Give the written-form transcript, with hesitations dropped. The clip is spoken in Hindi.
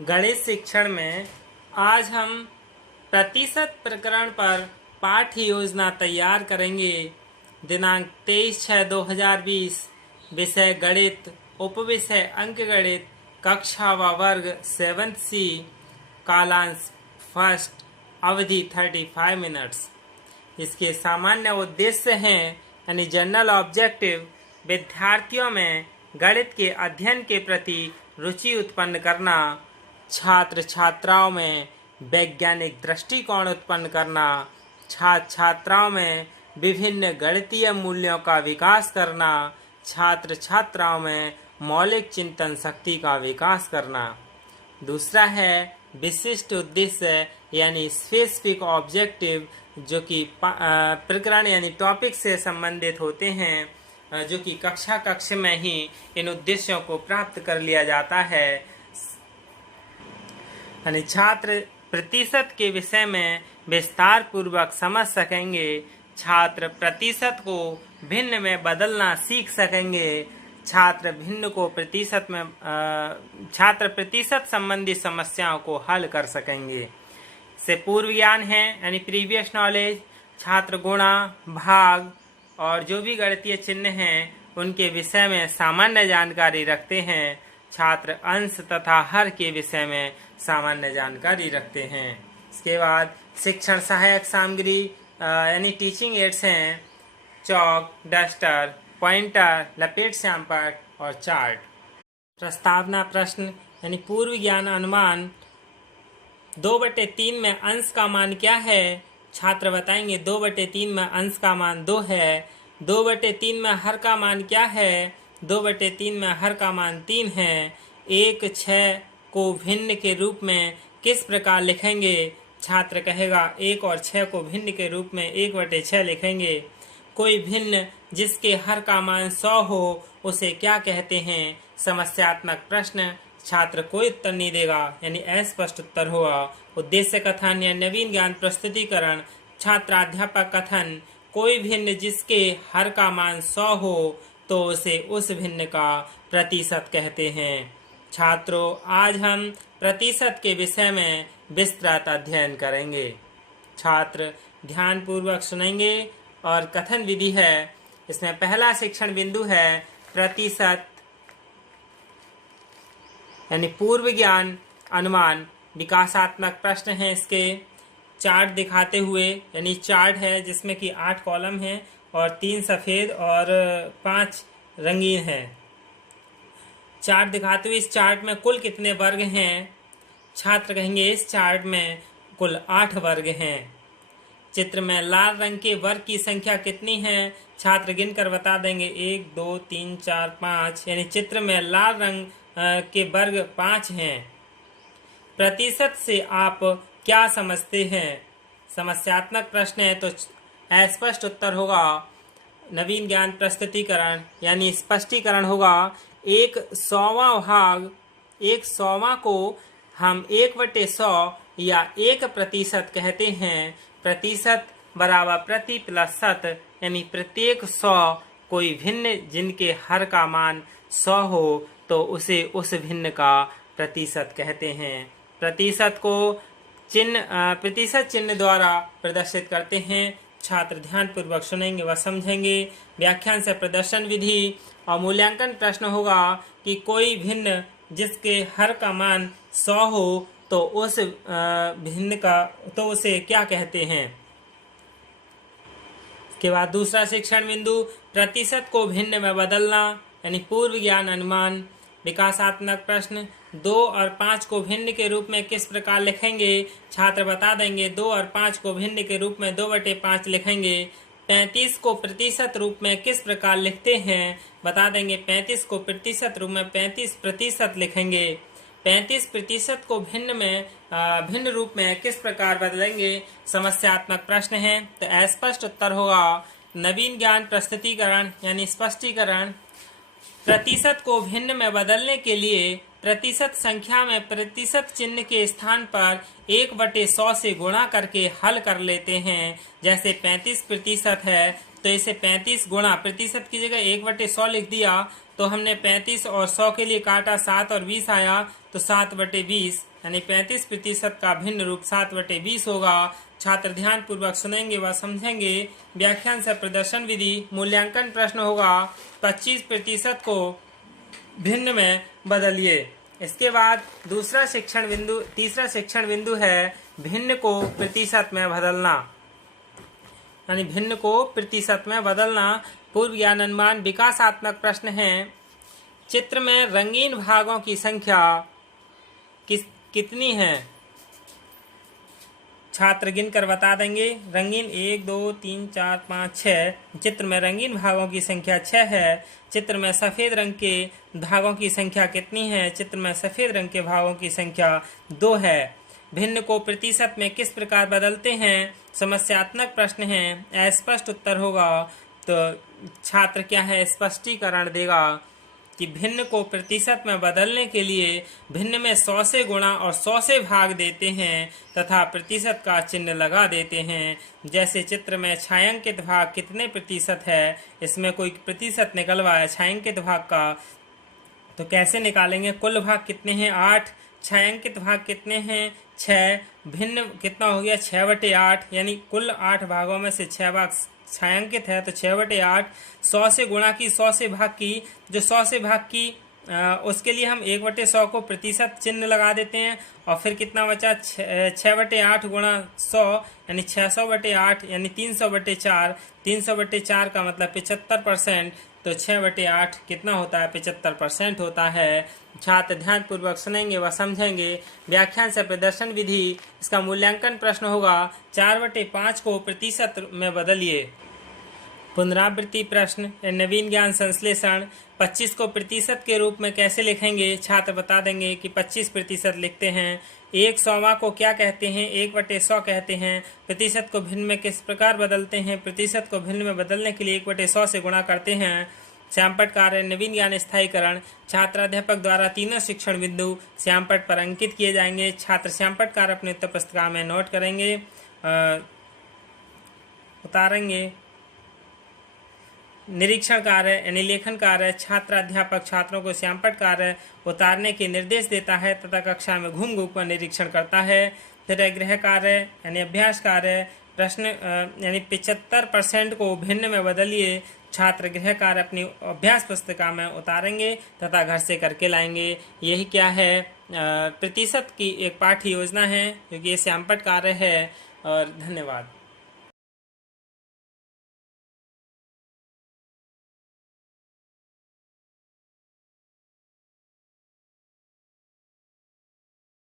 गणित शिक्षण में आज हम प्रतिशत प्रकरण पर पाठ्य योजना तैयार करेंगे। दिनांक 23/6/2020। विषय गणित, उपविषय अंकगणित, कक्षा व वर्ग 7th C, कालांश फर्स्ट, अवधि 35 मिनट्स। इसके सामान्य उद्देश्य हैं यानी जनरल ऑब्जेक्टिव, विद्यार्थियों में गणित के अध्ययन के प्रति रुचि उत्पन्न करना, छात्र छात्राओं में वैज्ञानिक दृष्टिकोण उत्पन्न करना, छात्र छात्राओं में विभिन्न गणितीय मूल्यों का विकास करना, छात्र छात्राओं में मौलिक चिंतन शक्ति का विकास करना। दूसरा है विशिष्ट उद्देश्य यानी स्पेसिफिक ऑब्जेक्टिव, जो कि प्रकरण यानी टॉपिक से संबंधित होते हैं, जो कि कक्षा में ही इन उद्देश्यों को प्राप्त कर लिया जाता है। यानी छात्र प्रतिशत के विषय में विस्तार पूर्वक समझ सकेंगे, छात्र प्रतिशत को भिन्न में बदलना सीख सकेंगे, छात्र प्रतिशत संबंधी समस्याओं को हल कर सकेंगे। से पूर्व ज्ञान है यानी प्रीवियस नॉलेज, छात्र गुणा, भाग और जो भी गणितीय चिन्ह हैं उनके विषय में सामान्य जानकारी रखते हैं, छात्र अंश तथा हर के विषय में सामान्य जानकारी रखते हैं। इसके बाद शिक्षण सहायक सामग्री यानी टीचिंग एड्स हैं, चौक, डस्टर, पॉइंटर, लपेट श्यामपट्ट और चार्ट। प्रस्तावना प्रश्न यानी पूर्व ज्ञान अनुमान, 2/3 में अंश का मान क्या है? छात्र बताएंगे 2/3 में अंश का मान 2 है। 2/3 में हर का मान क्या है? 2/3 में हर का मान 3 है। 1, 6 को भिन्न के रूप में किस प्रकार लिखेंगे? छात्र कहेगा 1 और 6 को भिन्न के रूप में 1/6 लिखेंगे। कोई भिन्न जिसके हर का मान 100 हो उसे क्या कहते हैं? समस्यात्मक प्रश्न, छात्र कोई उत्तर नहीं देगा यानी अस्पष्ट उत्तर होगा। उद्देश्य कथन या नवीन ज्ञान प्रस्तुतिकरण, छात्राध्यापक कथन, कोई भिन्न जिसके हर का मान 100 हो तो उसे उस भिन्न का प्रतिशत कहते हैं। छात्रों, आज हम प्रतिशत के विषय में विस्तृत अध्ययन करेंगे। छात्र ध्यान पूर्वक सुनेंगे और कथन विधि है। इसमें पहला शिक्षण बिंदु है प्रतिशत यानी पूर्व ज्ञान अनुमान। विकासात्मक प्रश्न है इसके, चार्ट दिखाते हुए यानी चार्ट है जिसमें कि 8 कॉलम हैं और 3 सफ़ेद और 5 रंगीन हैं। चार्ट दिखाते हुए इस चार्ट में कुल कितने वर्ग हैं? छात्र कहेंगे इस चार्ट में कुल 8 वर्ग हैं। चित्र में लाल रंग के वर्ग की संख्या कितनी है? छात्र गिनकर बता देंगे 1, 2, 3, 4, 5 यानी चित्र में लाल रंग के वर्ग 5 हैं। प्रतिशत से आप क्या समझते हैं? समस्यात्मक प्रश्न है तो अस्पष्ट उत्तर होगा। नवीन ज्ञान प्रस्तुतिकरण यानी स्पष्टीकरण होगा। 1/100 भाग 1/100 को हम 1/100 या 1% कहते हैं। प्रतिशत बराबर प्रति प्लस शत यानी प्रत्येक 100 कोई भिन्न जिनके हर का मान 100 हो तो उसे उस भिन्न का प्रतिशत कहते हैं। प्रतिशत को प्रतिशत चिन्ह द्वारा प्रदर्शित करते हैं। छात्र ध्यान पूर्वक सुनेंगे व समझेंगे। व्याख्यान से प्रदर्शन विधि और मूल्यांकन प्रश्न होगा कि कोई भिन्न जिसके हर का मान 100 हो तो उस भिन्न का तो उसे क्या कहते हैं? इसके बाद दूसरा शिक्षण बिंदु प्रतिशत को भिन्न में बदलना यानी पूर्व ज्ञान अनुमान। विकासात्मक प्रश्न, 2 और 5 को भिन्न के रूप में किस प्रकार लिखेंगे? छात्र बता देंगे 2 और 5 को भिन्न के रूप में 2/5 लिखेंगे। 35 को प्रतिशत रूप में किस प्रकार लिखते हैं? बता देंगे 35 को प्रतिशत रूप में 35% लिखेंगे। 35% को भिन्न रूप में किस प्रकार बदलेंगे? समस्यात्मक प्रश्न है तो अस्पष्ट उत्तर होगा। नवीन ज्ञान प्रस्तुतिकरण यानी स्पष्टीकरण, प्रतिशत को भिन्न में बदलने के लिए प्रतिशत संख्या में प्रतिशत चिन्ह के स्थान पर 1/100 से गुणा करके हल कर लेते हैं। जैसे 35% है तो इसे 35 गुणा प्रतिशत की जगह 1/100 लिख दिया, तो हमने 35 और 100 के लिए काटा, 7 और 20 आया, तो 7/20 यानी 35% का भिन्न रूप 7/20 होगा। छात्र ध्यान पूर्वक सुनेंगे व समझेंगे। व्याख्यान से प्रदर्शन विधि मूल्यांकन प्रश्न होगा 25% को भिन्न में बदलिए। इसके बाद तीसरा शिक्षण बिंदु है भिन्न को प्रतिशत में बदलना, यानी भिन्न को प्रतिशत में बदलना। पूर्व ज्ञान अनुमान विकासात्मक प्रश्न है। चित्र में रंगीन भागों की संख्या कितनी है? छात्र गिनकर बता देंगे। रंगीन 1 2 3 4 5 6। चित्र में रंगीन भागों की संख्या 6 है। चित्र में सफेद रंग के भागों की संख्या कितनी है? चित्र में सफेद रंग के भागों की संख्या 2 है। भिन्न को प्रतिशत में किस प्रकार बदलते हैं? समस्यात्मक प्रश्न है, अस्पष्ट उत्तर होगा। तो छात्र क्या है, स्पष्टीकरण देगा कि भिन्न को प्रतिशत में बदलने के लिए भिन्न में 100 से गुणा और 100 से भाग देते हैं तथा प्रतिशत का चिन्ह लगा देते हैं। जैसे चित्र में छायांकित भाग कितने प्रतिशत है, इसमें कोई प्रतिशत निकलवा है छायांकित भाग का, तो कैसे निकालेंगे? कुल भाग कितने हैं? 8। छायांकित भाग कितने हैं? 6। भिन्न कितना हो गया? 6/8, यानी कुल 8 भागों में से 6 भाग छायांकित है, तो 6/8। 100 से गुणा की, 100 से भाग की। जो 100 से भाग की उसके लिए हम 1/100 को प्रतिशत चिन्ह लगा देते हैं, और फिर कितना बचा? 6/8 गुणा 100 यानी 600/8 यानी 300/4। 300/4 का मतलब 75%, तो 6/8 कितना होता है? 75% होता है। छात्र ध्यान पूर्वक सुनेंगे व समझेंगे। व्याख्यान से प्रदर्शन विधि, इसका मूल्यांकन प्रश्न होगा 4/5 को प्रतिशत में बदलिए। पुनरावृत्ति प्रश्न, नवीन ज्ञान संश्लेषण। 25 को प्रतिशत के रूप में कैसे लिखेंगे? छात्र बता देंगे कि 25% लिखते हैं। 1/100 को क्या कहते हैं? 1/100 कहते हैं। प्रतिशत को भिन्न में किस प्रकार बदलते हैं? प्रतिशत को भिन्न में बदलने के लिए 1/100 से गुणा करते हैं। श्यामपट्ट कार्य, नवीन ज्ञान स्थायीकरण। छात्राध्यापक द्वारा तीनों शिक्षण बिंदु श्यामपट्ट पर अंकित किए जाएंगे। छात्र श्यामपट्ट कार्य अपने उत्तर पुस्तिका में नोट करेंगे, उतारेंगे। निरीक्षण कार्य यानी लेखन कार्य, छात्र अध्यापक छात्रों को श्यामपट्ट कार्य उतारने के निर्देश देता है तथा कक्षा में घूम घूम कर निरीक्षण करता है। फिर गृह कार्य यानी अभ्यास कार्य, प्रश्न यानी 75% को भिन्न में बदलिए। छात्र गृह कार्य अपनी अभ्यास पुस्तिका में उतारेंगे तथा घर से करके लाएंगे। यही क्या है, प्रतिशत की एक पाठ्य योजना है, क्योंकि ये श्यामपट्ट कार्य है। और धन्यवाद।